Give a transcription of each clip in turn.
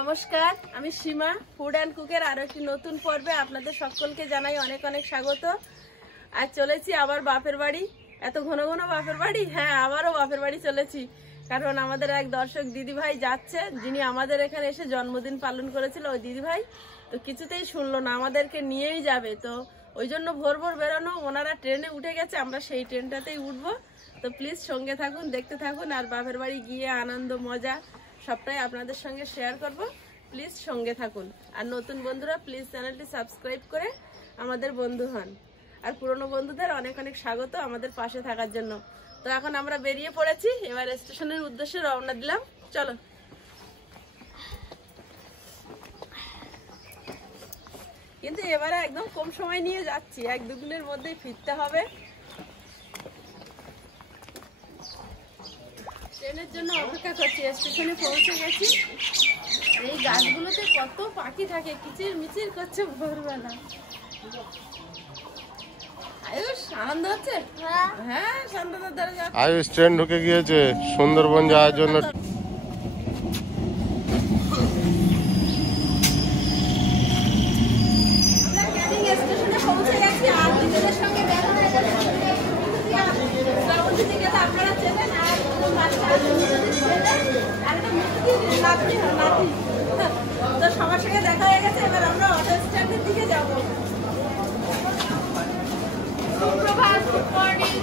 নমস্কার, আমি সীমা food and কুকের আরো একটি নতুন পর্বে আপনাদের সকলকে জানাই অনেক অনেক স্বাগত। আজ চলেছি আবার বাপের বাড়ি। এত ঘন ঘন বাপের বাড়ি? হ্যাঁ, আবারও বাপের বাড়ি চলেছি, কারণ আমাদের এক দর্শক দিদিভাই যাচ্ছে, যিনি আমাদের এখানে এসে জন্মদিন পালন করেছিল। ওই দিদিভাই তো কিছুতেই শুনলো না, আমাদেরকে নিয়েই যাবে। তো ওই জন্য ভোর ভোর বেরোনো, ওনারা ট্রেনে উঠে গেছে, আমরা সেই ট্রেনটাতেই উঠবো। তো প্লিজ সঙ্গে থাকুন, দেখতে থাকুন, আর বাপের বাড়ি গিয়ে আনন্দ মজা সবটাই আপনাদের সঙ্গে শেয়ার করব। প্লিজ সঙ্গে থাকুন, আর নতুন বন্ধুরা প্লিজ চ্যানেলটি সাবস্ক্রাইব করে আমাদের বন্ধু হন, আর পুরনো বন্ধুদের অনেক অনেক স্বাগত আমাদের পাশে থাকার জন্য। তো এখন আমরা বেরিয়ে পড়েছি, এবার স্টেশনের উদ্দেশ্যে রওনা দিলাম। চলো। কিন্তু এবারে একদম কম সময় নিয়ে যাচ্ছি, 1-2 দিনের মধ্যেই ফিরতে হবে। ট্রেনের জন্য অপেক্ষা করছি, স্টেশনে পৌঁছে গেছি। এই গাছগুলোতে কত পাখি থাকে, কিচির মিচির করছে ভোরবেলা। আয়ুষ, আনন্দ হচ্ছে? হ্যাঁ, শান্তনার দ্বারা যাচ্ছে। আয়ুষ ট্রেন ঢুকে গিয়েছে সুন্দরবন যাওয়ার জন্য। আমরা ক্যানিং স্টেশনে পৌঁছে গেছি, আর দিদিদের সঙ্গে দেখা হয়ে গেছে। শ্রাবন্তী দিকে তো আপনারা চেনেন, আর নাতি। তো সবার সঙ্গে দেখা হয়ে গেছে, এবার আমরা অটো স্ট্যান্ডের দিকে যাবো। সুপ্রভাত, গুড মর্নিং।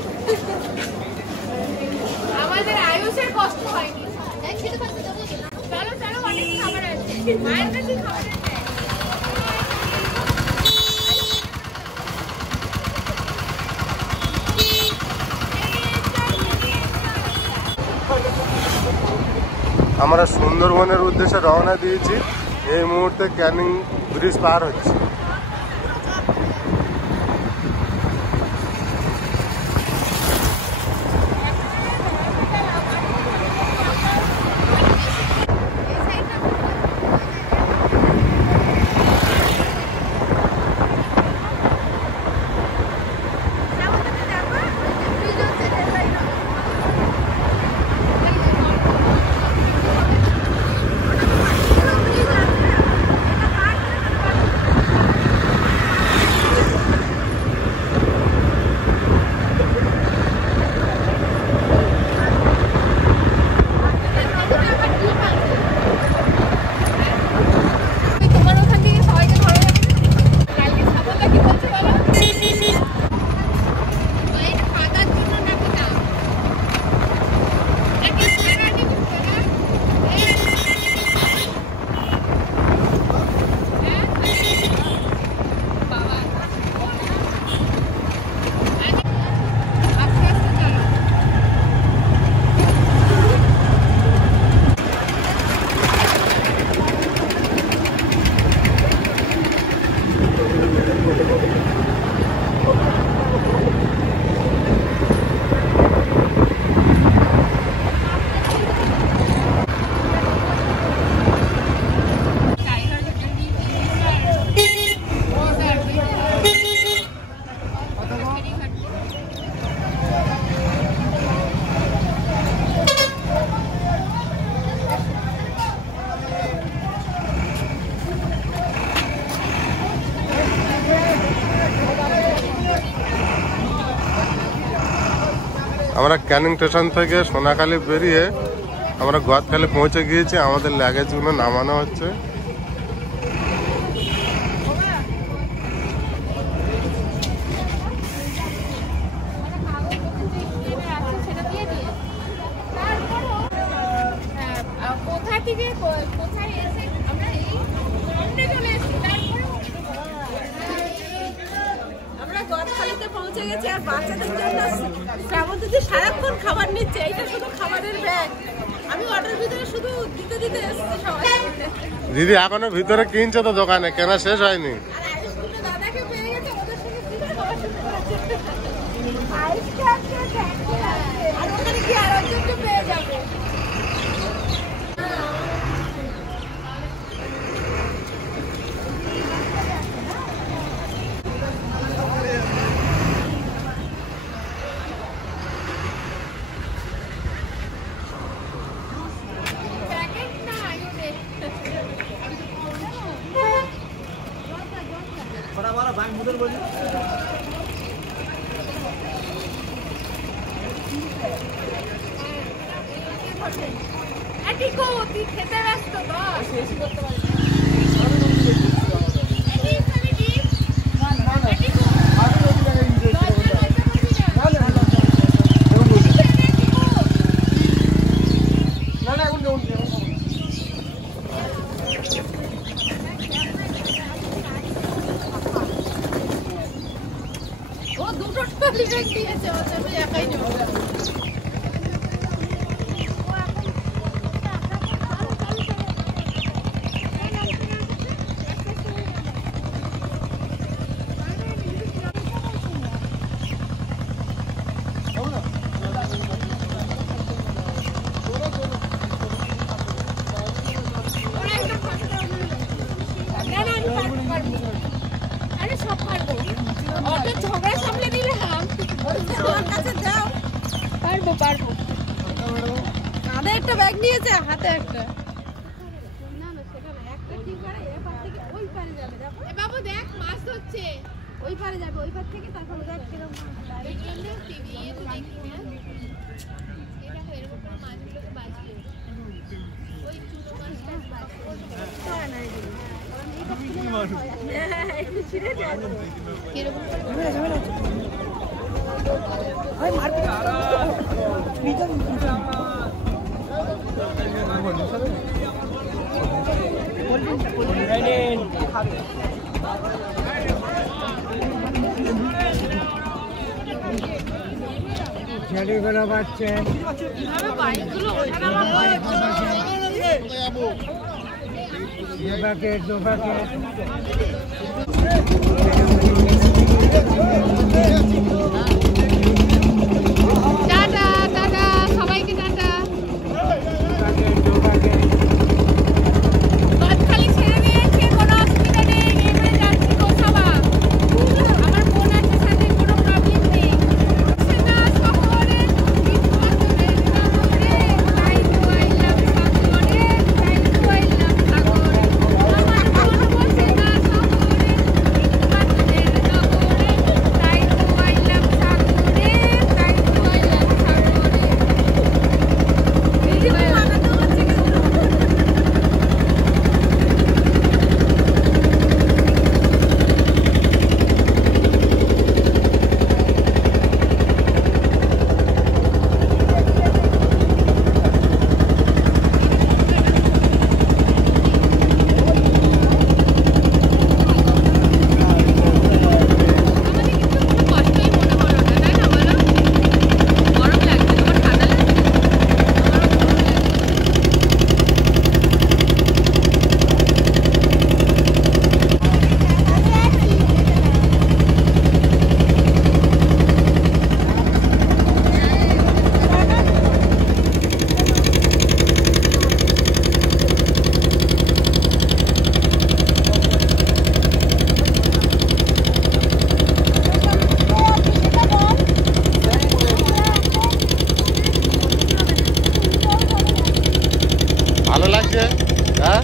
আমাদের আয়ুষের কষ্ট হয়নি। চলো চলো, অনেক খাবার আছে, মায়ের কাছে খাবার আছে। আমরা সুন্দরবনের উদ্দেশ্যে রওনা দিয়েছি। এই মুহূর্তে ক্যানিং ব্রিজ পার হচ্ছে। আমরা ক্যানিং স্টেশন থেকে সোনাখালী বেরিয়ে আমরা গোয়াতখালী পৌঁছে গিয়েছি। আমাদের লাগেজগুলো নামানো হচ্ছে। আমরা গোয়াতখালীতে পৌঁছে গেছি, আর বাচ্চাদের জন্য শ্রাবন্তী সারাক্ষণ খাবার নিচ্ছে। এইটা শুধু খাবারের ব্যাগ, আমি অর্ডার ভিতরে শুধু দিতে দিতে এসেছি সবাই। দিদি এখনো ভিতরে কিনছে তো, দোকানে কেনা শেষ হয়নি। আর আয়ুষ দুটো দাদাকে পেয়ে গেছে, ওদের সঙ্গে কিছু খাবার শুরু করেছে। আর ওখানে কি আর একজনকে পেয়ে যাবে। টিকু তুই খেতে ব্যস্ত বস ও দুটো ট্রলি ব্যাগ দিয়েছে ও তুমি একাই নেবে পারবো কাঁধে একটা ব্যাগ নিয়েছে হাতে একটা বাবু দেখ মাছ ধরছে ওই পারে যাবে ওই পার থেকে তারপর দেখ কিরকম মাছগুলোকে বাঁচিয়ে ওই চুনো মাছটা ছেলেগুলো বাচ্চা দু প্যাকেট টাটা টাটা সবাইকে টাটা বাদখালি ছেড়ে দিয়েছে কোনো অসুবিধা নেই এবারে যাচ্ছি গোসাবা আমার ফোন আছে সাথে কোনো প্রবলেম নেই সেটা শহরে বিশ্বজুড়ে শহরে তাই তো আইলাম সাগরে তাই তো আইলাম সাগরে আমার ফোন বসে না শহরে বিশ্বজুড়ে শহরে তাই তো আইলাম সাগরে তাই তো আইলাম সাগরে দিদি বানাতে হচ্ছে কিন্তু ভালো লাগছে হ্যাঁ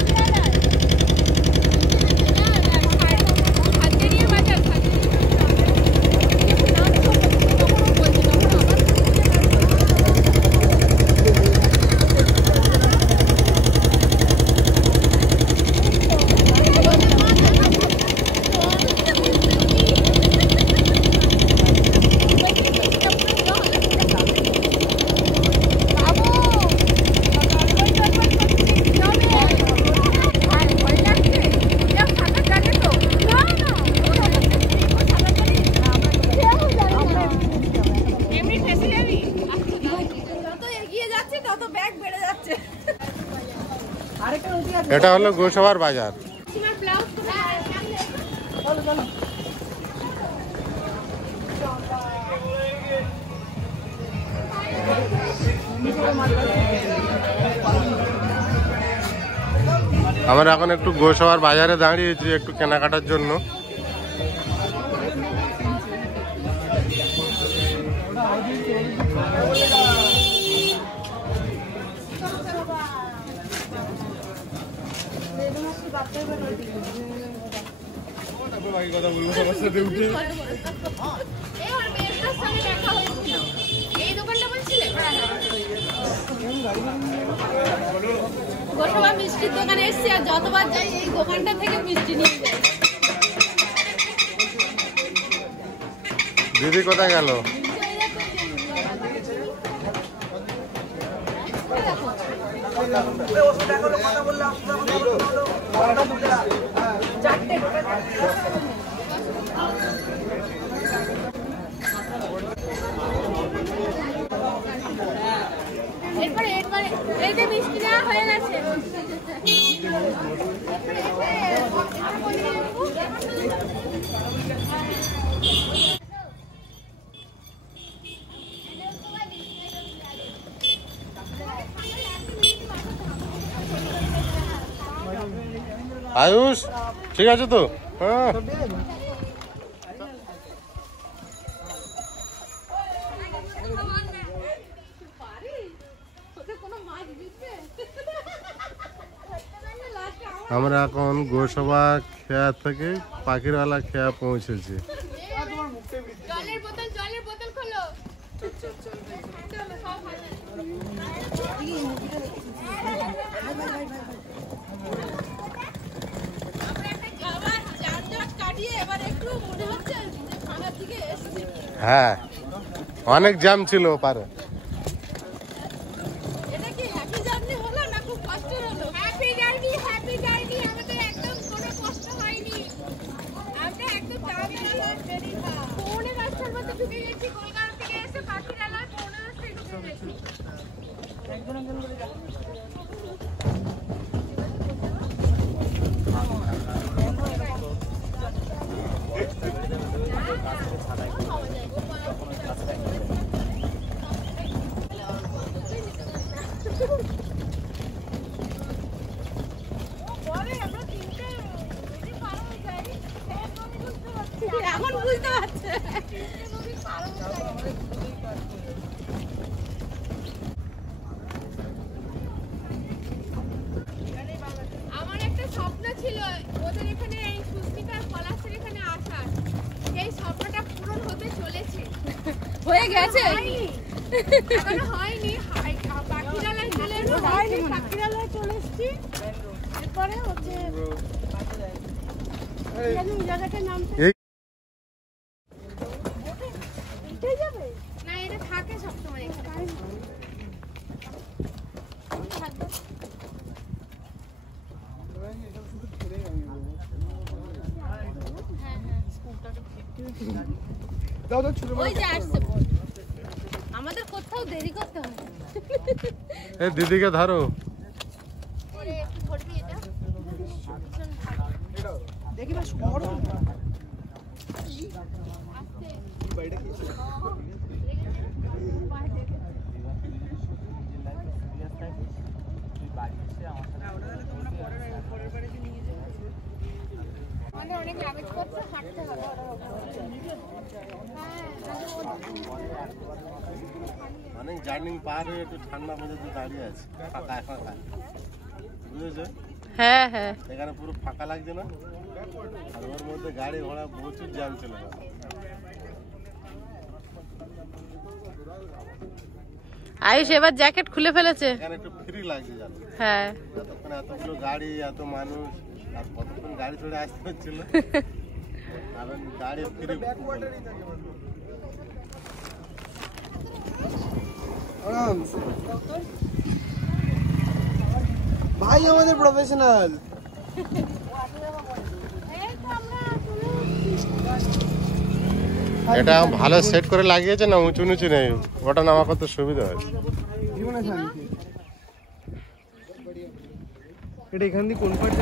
এটা হলো গোসাবার বাজার তোমার ব্লাউজ আমরা এখন একটু গোসাবার বাজারে দাঁড়িয়েছি একটু কেনাকাটার জন্য কথা বলবো সবার সাথে উঠে এই দোকানটা বলছিলে গোসাবা মিষ্টির দোকানে এসেছি আর যতবার যাই এই দোকানটা থেকে মিষ্টি নিয়ে যাই। দিদি কোথায় গেল? এরপরে এই যে মিষ্টি নেওয়া হয়ে গেছে। আয়ুষ ঠিক আছে তো? হ্যাঁ আমরা এখন গোসাবা খেয়া থেকে পাখিরওয়ালা খেয়া পৌঁছেছি। জলের বোতল খোলো। হ্যাঁ অনেক জ্যাম ছিল পারে। এটা কি হ্যাপি জার্নি হলো না খুব কষ্টের হলো? হ্যাপি জার্নি আমাদের একদম কোনো কষ্ট হয়নি। আমরা একদম তাড়াতাড়ি পৌনে 10টার মধ্যে ঢুকে গেছি। কলকাতা থেকে এসে পাখিরালয় পৌনে 10টায় ঢুকে গেছি। এখন বুঝতে পারছে আমার একটা স্বপ্ন ছিল ওদের এখানে এই সুস্মিতার পলাশের এখানে আসার। সেই স্বপ্নটা পূরণ হতে চলেছে। হয়ে গেছে এখনো হয়নি। পাখিরালয় চলে হয়নি, পাখিরালয় চলে এসছি। এরপরে হচ্ছে জায়গাটার নাম না, এটা থাকে সবসময় এখানে। ওই যে আসছে, আমাদের কোথাও দেরি করতে হবে। এই দিদিকে ধরো। একটু ধরবি এটা দেখি বা সরো অনেক লাগেজ করতে হাঁটতে হবে। অনেক জার্নি পার হয়ে একটু ঠান্ডা পর্যন্ত দাঁড়িয়ে আছে, ফাঁকা ফাঁকা, বুঝেছো? হ্যাঁ হ্যাঁ এখানে পুরো ফাঁকা লাগছে না, আর ওর মধ্যে গাড়ি ঘোড়া প্রচুর জ্যাম ছিল। আয়ুষ এবার জ্যাকেট খুলে ফেলেছে। এখানে একটু ফ্রি লাগছে জানো। হ্যাঁ এতক্ষণ এতগুলো গাড়ি, এত মানুষ, আর কতক্ষণ গাড়ি চড়ে আসতে হচ্ছিল, কারণ গাড়ি ফ্রি। ভাই আমাদের প্রফেশনাল। এটা ভালো সেট করে লাগিয়েছে না, উঁচু নিচু নেই, ওটা নামা করতে সুবিধা হয়। এটা এখান দিয়ে কোন পার্ট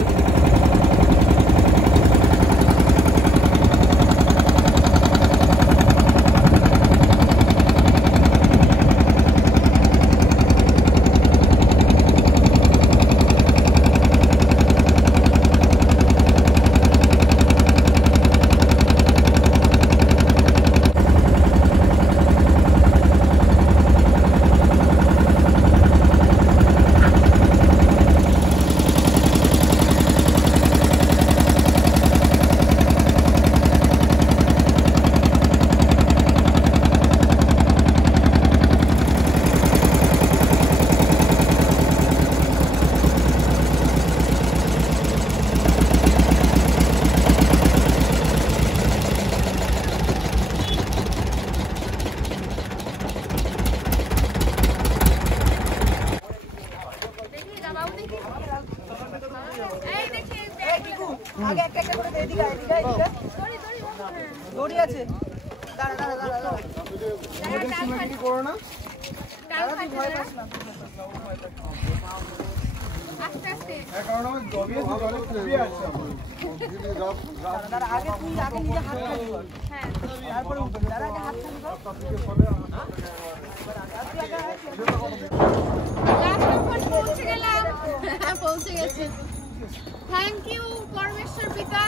কি করো না আস্তে আস্তে কারণ আমার জলে খুবই আছে আগে তুই আগে নিজে হাত খালি কর হ্যাঁ তারপরে তার আগে হাত খালি কর পৌঁছে গেলাম। পৌঁছে গেছি। থ্যাংক ইউ পরমেশ্বর পিতা,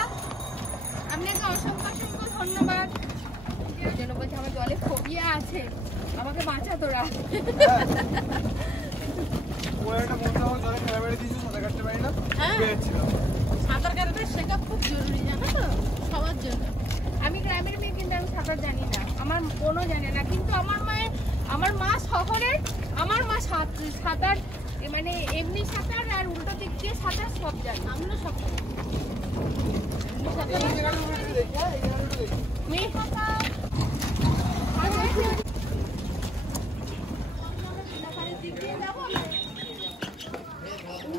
আপনাকে অসংখ্য অসংখ্য ধন্যবাদ। এই জন্য বলছি আমার জলে ফোবিয়া আছে, আমাকে বাঁচা তোরা। একটা বন্ধু আমার জলে খেলা বেড়ে দিয়েছে সাঁতার কাটতে পারি না পেয়েছিলাম সাঁতার কাটাটা শেখা খুব জরুরি, জানো তো, সবার জন্য। আমি গ্রামের মেয়ে, কিন্তু আমি সাঁতার জানি না, আমার বোনও জানে না। কিন্তু আমার মা শহরের, আমার মা সাঁতার মানে এমনি সাঁতার আর উল্টো দিক দিয়ে সাঁতার সব জানি, আমিও সব জানি।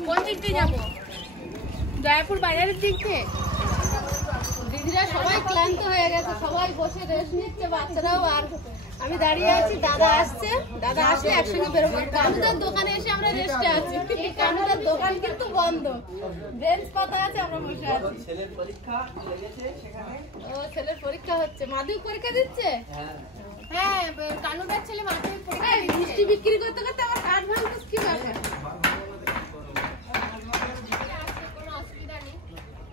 কোন দিক দিয়ে যাবো? জয়পুর বাজারের দিক দিয়ে। দিদিরা সবাই ক্লান্ত হয়ে গেছে, সবাই বসে রেস্ট নিচ্ছে, বাচ্চারাও। আর আমি দাঁড়িয়ে আছি, দাদা আসছে, দাদা আসলে একসঙ্গে বেরোবো। কানুদার দোকানে এসে আমরা রেস্টে আছি। এই কানুদার দোকান কিন্তু বন্ধ, বেঞ্চ পাতা আছে, আমরা বসে আছি। ছেলের পরীক্ষা লেগেছে সেখানে। ও ছেলের পরীক্ষা হচ্ছে, মাধ্যমিক পরীক্ষা দিচ্ছে। হ্যাঁ, কানুদার ছেলে মাধ্যমিক পরীক্ষা দিচ্ছে। মিষ্টি বিক্রি করতে করতে আমার কাঠ ভাঙতে কি ব্যাপার? কোনো অসুবিধা নেই,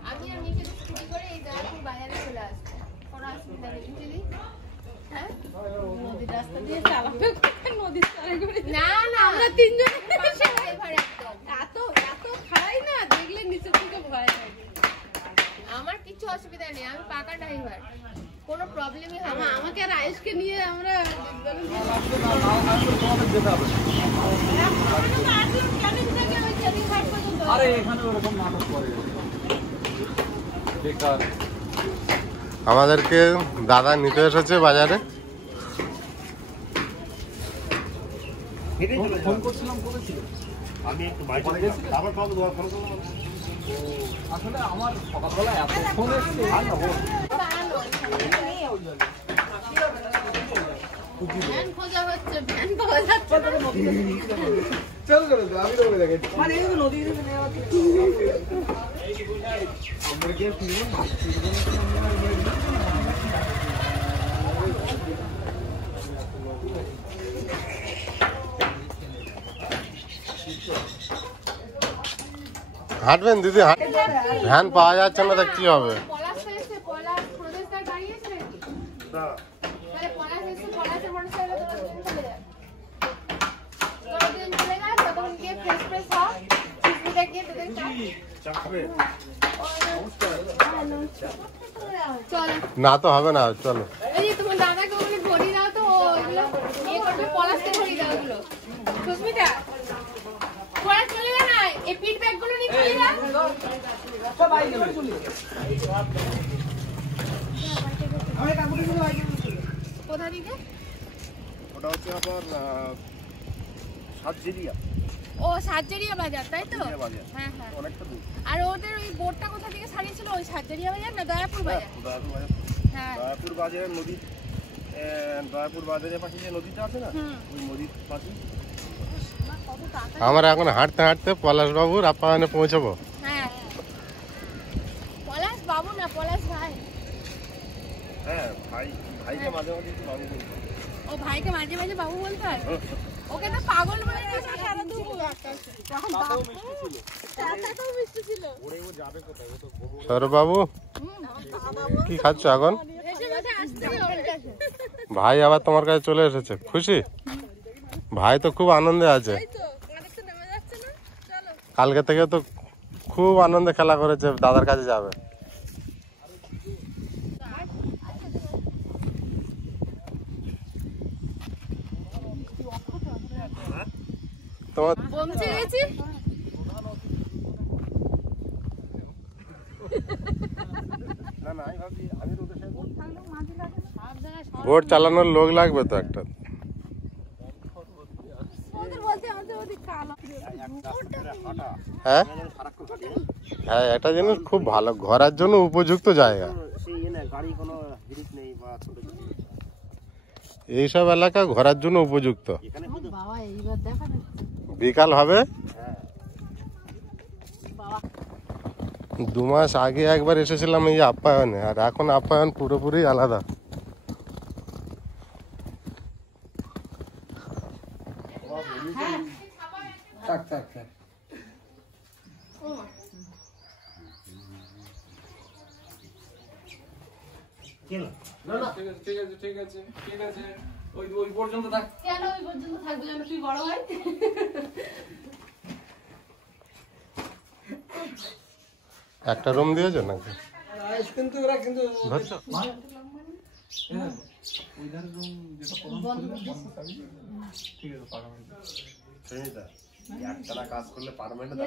আমি আর মেয়েকে স্কুটি করে এই জয়পুর বাজারে চলে আসবো, কোনো অসুবিধা নেই। বুঝলি? হ্যাঁ, নদীর রাস্তা দিয়ে চালাবে, নদীর ধারে করে। না না, আমরা তিনজন এত এত খাই না, দেখলে নিচের দিকে ভয় লাগে। আমার কিছু অসুবিধা নেই, আমি পাকা ড্রাইভার, কোনো প্রবলেমই হবে না। আমাকে আর আয়েশকে নিয়ে আমরা আরে এখানে ওরকম নাটক করে বেকার। আমাদেরকে দাদা নিতে এসেছে বাজারে। ফোন করছিলাম, করেছিল আমি একটু বাইরে গেছি, তারপর ফোন করলাম। আসলে আমার সকালবেলা এত ফোন এসছে। ভ্যান খোঁজা হচ্ছে, ভ্যান পাওয়া যাচ্ছে না। চলো চলো আমি তো বলে দেখে মানে এই তো নদী থেকে নেওয়া আমরা কি ফিরবো হাঁটবেন দিদি? ভ্যান পাওয়া যাচ্ছে না, তো কি হবে? পলাশ এসে, পলাশ প্রদেশদার গাড়ি এসে, তাহলে পলাশ এসে, পলাশের মোটরসাইকেলে তোরা দুজন চলে যা। তোরা দুজন চলে যা, তখন গিয়ে ফ্রেশ ফ্রেশ হ, সিসমিটা গিয়ে তোদের চলো। না তো হবে না, চলো। এই যে তোমার দাদাকে ওগুলো ভরি দাও তো, ওইগুলো ইয়ে করবে, পলাশকে ভরি দাও ওগুলো। সুস্মিতা, পলাশ চলে যা না, এই পিট ব্যাগগুলো নিয়ে চলে যা। সব আই গেল চলে আমরা কাকুকে চলে আই গেল। কোথা দিকে? ওটা হচ্ছে আপনার সাতজেরিয়া ও সার্জারিয়া বাজার, তাই তো? বাজার, হ্যাঁ হ্যাঁ। অনেকটা দূর। আর ওদের ওই বোর্ডটা কোথা থেকে সারিয়েছিল? ওই সার্জারিয়া বাজার না দয়াপুর বাজার? দয়াপুর বাজার। হ্যাঁ। দয়াপুর বাজারের নদী, দয়াপুর বাজারের পাশে যে নদীটা আছে না, ওই নদীর পাশে। কত টাকা। আমরা এখন হাঁটতে হাঁটতে পলাশ বাবুর আপ্যায়নে পৌঁছবো। হ্যাঁ, পলাশ বাবু না, পলাশ ভাই। হ্যাঁ, ভাইকে মাঝে মাঝে একটু বাবু বলতে হয়। ও ভাইকে মাঝে মাঝে বাবু বলতে হয়? ওকে তো পাগল বলে দিয়েছে সারা দুপুর। চাচাটাও মিষ্টি ছিল। সৌরভ বাবু কি খাচ্ছ এখন? এসে বসে আসছে ওর কাছে। ভাই আবার তোমার কাছে চলে এসেছে, খুশি? ভাই তো খুব আনন্দে আছে, এই তো অনেকটা নেমে যাচ্ছে না? চলো। কালকে থেকে তো খুব আনন্দে খেলা করেছে, দাদার কাছে যাবে। তোমার পৌঁছে গেছি। না না, আমি ভাবছি আমি তো ওদের সাথে বোট চালানোর লোক লাগবে তো একটা। ওদের বলতে আমাদের ওদিক কালো। হ্যাঁ হ্যাঁ, এটা জিনিস খুব ভালো, ঘোরার জন্য উপযুক্ত জায়গা। সেই না গাড়ি কোনো হিরিক নেই বা ছোট এইসব এলাকা ঘোরার জন্য উপযুক্ত। বাবা এইবার দেখা বিকাল হবে। বাবা 2 মাস আগে একবার এসেছিলাম এই আপ্যায়নে, আর এখন আপ্যায়ন পুরোপুরি আলাদা। থাক থাক থাক। ঠিক আছে ওই পর্যন্ত থাক। কেন ওই পর্যন্ত থাকবে যেন তুই বড় হয়? একটা রুম দিয়েছো নাকি? কিন্তু ওরা কিন্তু একটানা কাজ করলে পারমানেন্ট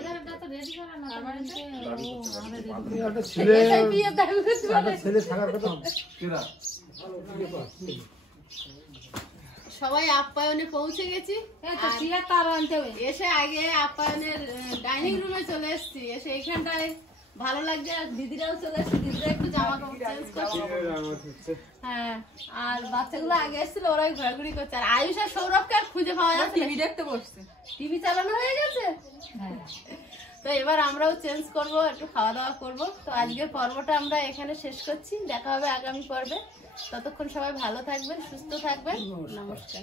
একটা ছেলে এটাই বিয়ে থাকবে একটা ছেলে থাকার কথা। সবাই আপ্যায়নে পৌঁছে গেছি। এসে আগে আপ্যায়নের ডাইনিং রুমে চলে এসেছি। এসে এইখানটায় ভালো লাগছে, আর দিদিরাও চলে এসেছে। দিদিরা একটু জামা কাপড় চেঞ্জ করছে। হ্যাঁ, আর বাচ্চাগুলো আগে এসেছিল, ওরাই ঘোরাঘুরি করছে। আর আয়ুষ আর সৌরভকে আর খুঁজে পাওয়া যাচ্ছে, টিভি দেখতে বসছে। টিভি চালানো হয়ে গেছে। তো এবার আমরাও চেঞ্জ করব, একটু খাওয়া দাওয়া করব। তো আজকের পর্বটা আমরা এখানে শেষ করছি। দেখা হবে আগামী পর্বে। ততক্ষণ সবাই ভালো থাকবেন, সুস্থ থাকবেন। নমস্কার।